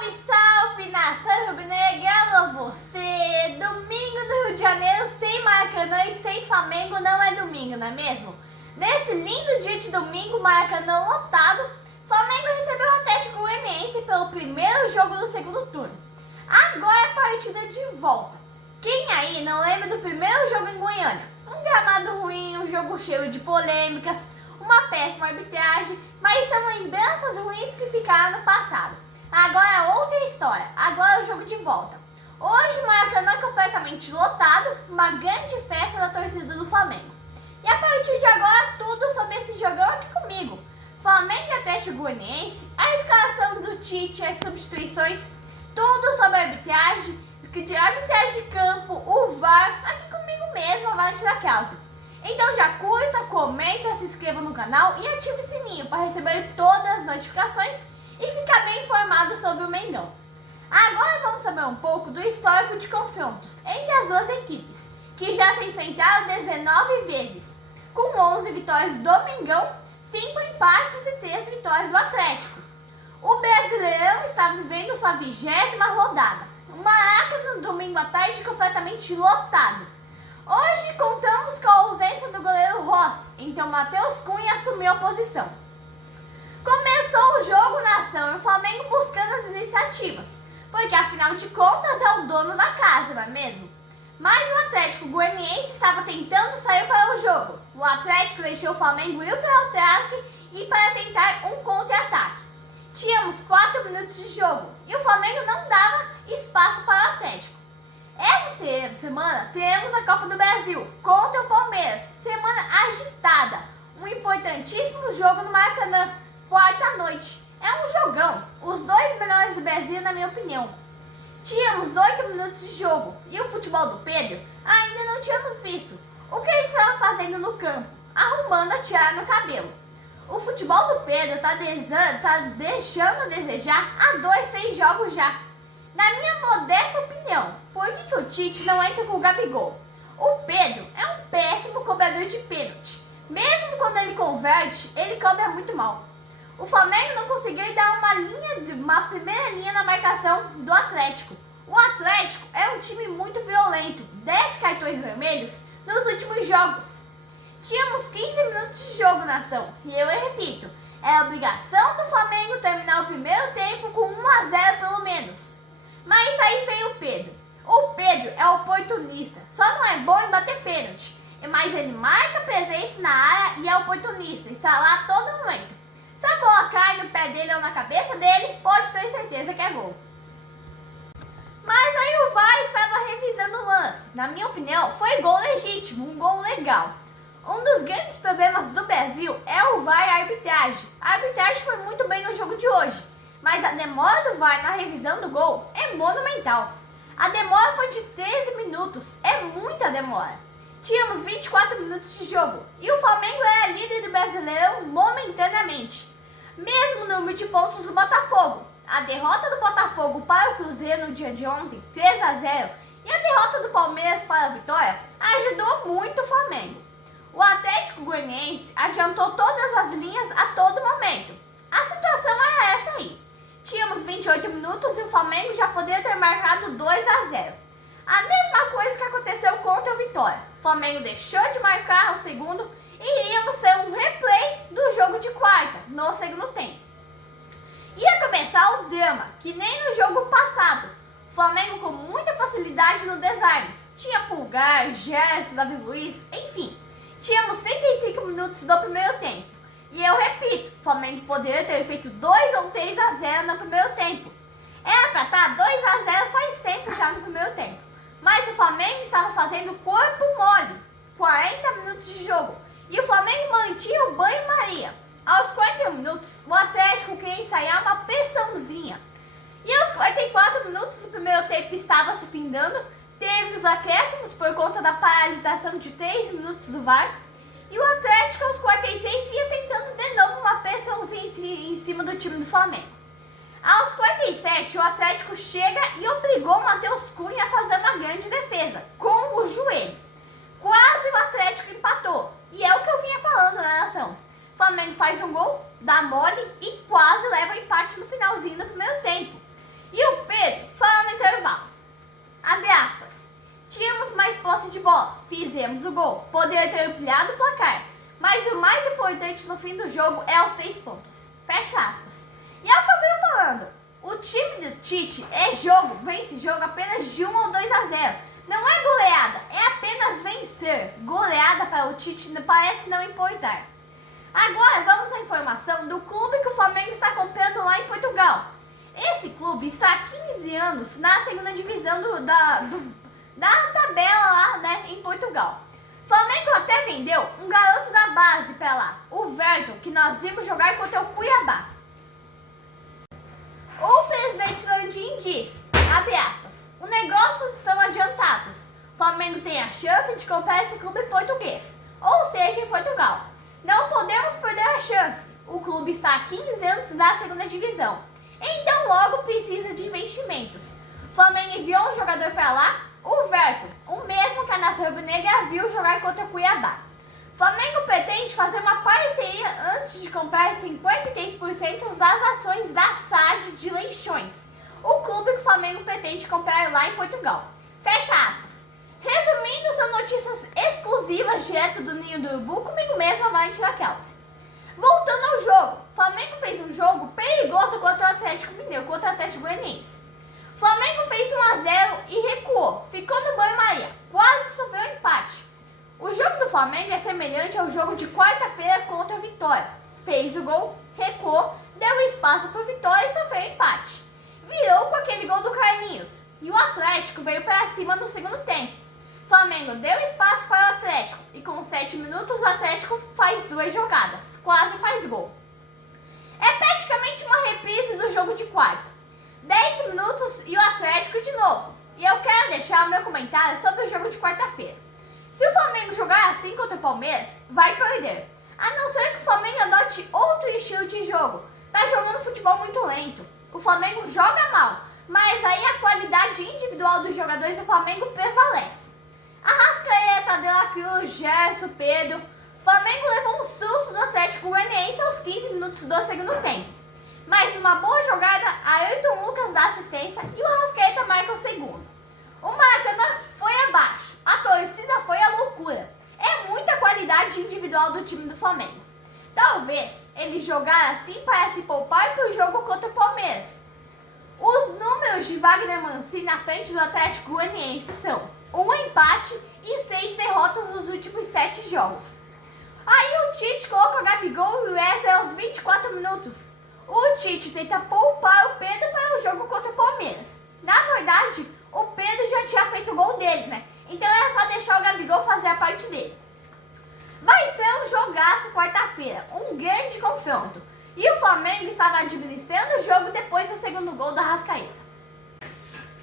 Salve, salve, nação rubro-negra, alô você! Domingo do Rio de Janeiro sem Maracanã e sem Flamengo não é domingo, não é mesmo? Nesse lindo dia de domingo, Maracanã lotado, Flamengo recebeu o Atlético Goianiense pelo primeiro jogo do segundo turno. Agora é a partida de volta. Quem aí não lembra do primeiro jogo em Goiânia? Um gramado ruim, um jogo cheio de polêmicas, uma péssima arbitragem, mas são lembranças ruins que ficaram no passado. Agora é outra história, agora é o jogo de volta. Hoje o Maracanã é completamente lotado, uma grande festa da torcida do Flamengo. E a partir de agora, tudo sobre esse jogão aqui comigo. Flamengo e Atlético Goianiense, a escalação do Tite, as substituições, tudo sobre a arbitragem de campo, o VAR, aqui comigo mesmo, a Valente da Krause. Então já curta, comenta, se inscreva no canal e ative o sininho para receber todas as notificações e ficar bem informado sobre o Mengão. Agora vamos saber um pouco do histórico de confrontos entre as duas equipes, que já se enfrentaram 19 vezes, com 11 vitórias do Mengão, 5 empates e 3 vitórias do Atlético. O Brasileirão está vivendo sua 20ª rodada, o Maracanã no domingo à tarde completamente lotado. Hoje contamos com a ausência do goleiro Rossi, então Matheus Cunha assumiu a posição. Começou o jogo na ação e o Flamengo buscando as iniciativas, porque afinal de contas é o dono da casa, não é mesmo? Mas o Atlético Goianiense estava tentando sair para o jogo. O Atlético deixou o Flamengo ir para o ataque e para tentar um contra-ataque. Tínhamos 4 minutos de jogo e o Flamengo não dava espaço para o Atlético. Essa semana teremos a Copa do Brasil contra o Palmeiras, semana agitada, um importantíssimo jogo no Maracanã, quarta-noite. É um jogão, os dois melhores do Brasil na minha opinião. Tínhamos 8 minutos de jogo e o futebol do Pedro ainda não tínhamos visto. O que ele estava fazendo no campo? Arrumando a tiara no cabelo. O futebol do Pedro está deixando a desejar há 2, 3 jogos já. Na minha modesta opinião, por que o Tite não entra com o Gabigol? O Pedro é um péssimo cobrador de pênalti. Mesmo quando ele converte, ele cobra muito mal. O Flamengo não conseguiu dar uma primeira linha na marcação do Atlético. O Atlético é um time muito violento, 10 cartões vermelhos nos últimos jogos. Tínhamos 15 minutos de jogo na ação, e eu repito, é a obrigação do Flamengo terminar o primeiro tempo com 1-0 pelo menos. Mas aí vem o Pedro. O Pedro é oportunista, só não é bom em bater pênalti, mas ele marca presença na área e é oportunista, está lá a todo momento. Se a bola cai no pé dele ou na cabeça dele, pode ter certeza que é gol. Mas aí o VAR estava revisando o lance. Na minha opinião, foi gol legítimo, um gol legal. Um dos grandes problemas do Brasil é o VAR e a arbitragem. A arbitragem foi muito bem no jogo de hoje, mas a demora do VAR na revisão do gol é monumental. A demora foi de 13 minutos, é muita demora. Tínhamos 24 minutos de jogo e o Flamengo era líder do Brasileirão momentaneamente, mesmo no número de pontos do Botafogo. A derrota do Botafogo para o Cruzeiro no dia de ontem, 3-0, e a derrota do Palmeiras para a Vitória ajudou muito o Flamengo. O Atlético Goianiense adiantou todas as linhas a todo momento. A situação era essa aí. Tínhamos 28 minutos e o Flamengo já poderia ter marcado 2-0. A mesma coisa que aconteceu contra o Vitória. O Flamengo deixou de marcar o segundo e iríamos ter um replay do jogo de quarta, no segundo tempo. Ia começar o drama, que nem no jogo passado. O Flamengo com muita facilidade no desarme. Tinha Pulgar, Gerson, Davi Luiz, enfim. Tínhamos 35 minutos do primeiro tempo. E eu repito, o Flamengo poderia ter feito 2 ou 3-0 no primeiro tempo. Era pra estar 2-0 faz tempo já no primeiro tempo. Mas o Flamengo estava fazendo corpo mole. 40 minutos de jogo. E o Flamengo mantinha o banho-maria. Aos 40 minutos, o Atlético queria ensaiar uma pressãozinha. E aos 44 minutos do primeiro tempo estava se findando. Teve os acréscimos por conta da paralisação de 3 minutos do VAR. E o Atlético aos 46 vinha tentando de novo uma pressãozinha em cima do time do Flamengo. Aos 47, o Atlético chega e obrigou o Matheus Cunha a fazer uma grande defesa, com o joelho. Quase o Atlético empatou. E é o que eu vinha falando na nação. O Flamengo faz um gol, dá mole e quase leva empate no finalzinho do primeiro tempo. E o Pedro fala no intervalo, abre aspas, tínhamos mais posse de bola, fizemos o gol, poderia ter ampliado o placar, mas o mais importante no fim do jogo é os 3 pontos, fecha aspas. E é o que eu venho falando, o time do Tite vence jogo apenas de 1 ou 2-0, não é goleada, é apenas vencer, goleada para o Tite parece não importar. Agora vamos à informação do clube que o Flamengo está comprando lá em Portugal. Esse clube está há 15 anos na segunda divisão da tabela lá, né, em Portugal. O Flamengo até vendeu um garoto da base para lá, o Verton, que nós vimos jogar contra o Cuiabá. O presidente Landim diz, abre aspas, os negócios estão adiantados. O Flamengo tem a chance de comprar esse clube português, ou seja, em Portugal. Não podemos perder a chance. O clube está há 15 anos na segunda divisão. Então logo precisa de investimentos. O Flamengo enviou um jogador para lá, o Verton, o mesmo que a nação rubro-negra viu jogar contra o Cuiabá. O Flamengo pretende fazer uma parceria antes de comprar 53% das ações da SAD de Leixões, o clube que o Flamengo pretende comprar lá em Portugal. Fecha aspas. Resumindo, são notícias exclusivas direto do Ninho do Urubu, comigo mesma, Valentina Kelsey. Voltando ao jogo, o Flamengo fez um jogo perigoso contra o Atlético Mineiro, contra o Atlético Goianiense. O Flamengo fez 1-0 e recuou, ficou no banho-maria, quase sofreu um empate. O jogo do Flamengo é semelhante ao jogo de quarta-feira contra o Vitória. Fez o gol, recuou, deu espaço para o Vitória e sofreu empate. Virou com aquele gol do Carlinhos e o Atlético veio para cima no segundo tempo. O Flamengo deu espaço para o Atlético e com 7 minutos o Atlético faz 2 jogadas, quase faz gol. É praticamente uma reprise do jogo de quarta. 10 minutos e o Atlético de novo. E eu quero deixar o meu comentário sobre o jogo de quarta-feira. Se o Flamengo jogar assim contra o Palmeiras, vai perder. A não ser que o Flamengo adote outro estilo de jogo. Tá jogando futebol muito lento. O Flamengo joga mal, mas aí a qualidade individual dos jogadores do Flamengo prevalece. Arrascaeta, De La Cruz, Gerson, Pedro. O Flamengo levou um susto do Atlético Goianiense aos 15 minutos do segundo tempo. Mas numa boa jogada, Ayrton Lucas dá assistência e o Arrascaeta marca o segundo. O Maracanã foi abaixo, a torcida foi a loucura. É muita qualidade individual do time do Flamengo. Talvez eles jogaram assim para se poupar para o jogo contra o Palmeiras. Os números de Wagner Mancini na frente do Atlético Goianiense são 1 empate e 6 derrotas nos últimos 7 jogos. Aí o Tite coloca o Gabigol e o Wesley aos 24 minutos. O Tite tenta poupar o Pedro para o jogo contra o Palmeiras. Na verdade, o Pedro já tinha feito o gol dele, né? Então era só deixar o Gabigol fazer a parte dele. Vai ser um jogaço quarta-feira, um grande confronto. E o Flamengo estava administrando o jogo depois do segundo gol do Arrascaeta.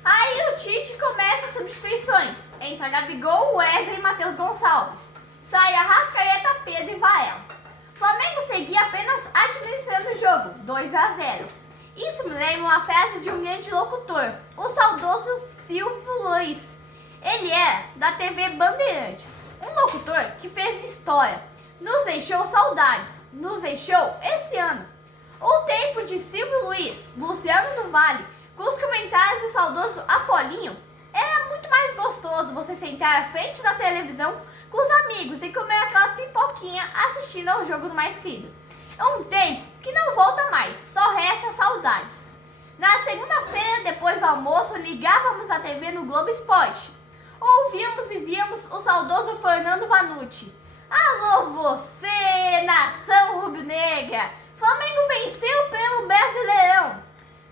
Aí o Tite começa as substituições. Entra Gabigol, Wesley e Matheus Gonçalves. Sai Arrascaeta, Pedro e Varela. O Flamengo seguia apenas administrando o jogo, 2-0. Isso me lembra uma frase de um grande locutor, o saudoso Silvio Luiz. Ele é da TV Bandeirantes, um locutor que fez história, nos deixou saudades, nos deixou esse ano. O tempo de Silvio Luiz, Luciano do Vale, com os comentários do saudoso Apolinho, era muito mais gostoso você sentar à frente da televisão com os amigos e comer aquela pipoquinha assistindo ao jogo do mais querido. É um tempo que não volta mais, só resta saudades. Na segunda-feira, depois do almoço, ligávamos a TV no Globo Esporte. Ouvíamos e víamos o saudoso Fernando Vanucci. Alô você, nação rubro-negra! Flamengo venceu pelo Brasileirão.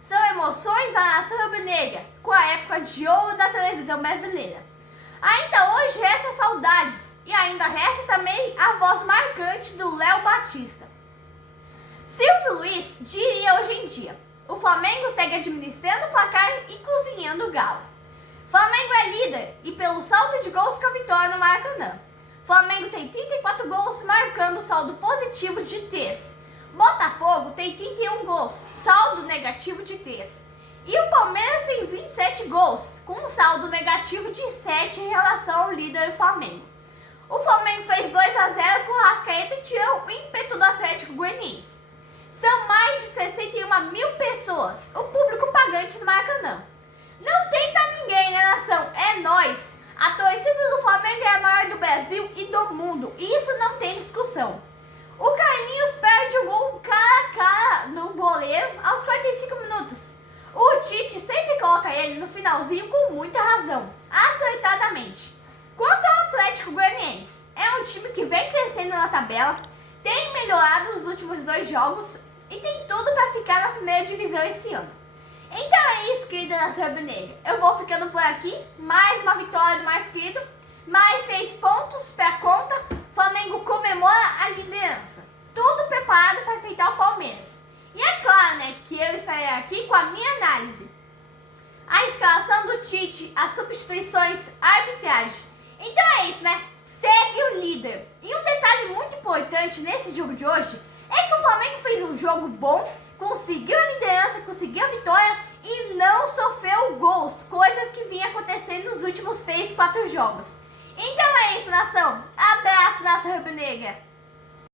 São emoções da nação rubro-negra, com a época de ouro da televisão brasileira. Ainda hoje resta saudades e ainda resta também a voz marcante do Léo Batista. Silvio Luiz diria hoje em dia, o Flamengo segue administrando o placar e cozinhando o galo. Flamengo é líder e pelo saldo de gols com a vitória no Maracanã. Flamengo tem 34 gols, marcando saldo positivo de 3. Botafogo tem 31 gols, saldo negativo de 3. E o Palmeiras tem 27 gols, com um saldo negativo de 7 em relação ao líder Flamengo. O Flamengo fez 2-0 com o Arrascaeta e tirou o ímpeto do Atlético Goianiense. São mais de 61 mil pessoas, o público pagando empolgante no Maracanã. Não tem pra ninguém, né, nação? É nós. A torcida do Flamengo é a maior do Brasil e do mundo. Isso não tem discussão. O Carlinhos perde o gol cara a cara no goleiro aos 45 minutos. O Tite sempre coloca ele no finalzinho com muita razão, acertadamente. Quanto ao Atlético Goianiense, é um time que vem crescendo na tabela, tem melhorado nos últimos 2 jogos e tem tudo para ficar na primeira divisão esse ano. Então é isso, querida nação rubro-negra. Eu vou ficando por aqui. Mais uma vitória do mais querido. Mais 3 pontos para a conta. Flamengo comemora a liderança. Tudo preparado para enfrentar o Palmeiras. E é claro, né, que eu estarei aqui com a minha análise. A escalação do Tite, as substituições, a arbitragem. Então é isso, né? Segue o líder. E um detalhe muito importante nesse jogo de hoje é que o Flamengo fez um jogo bom, conseguiu a liderança, conseguiu a vitória e não sofreu gols, coisas que vinha acontecendo nos últimos 3, 4 jogos. Então é isso, nação. Abraço, nação rubro-negra.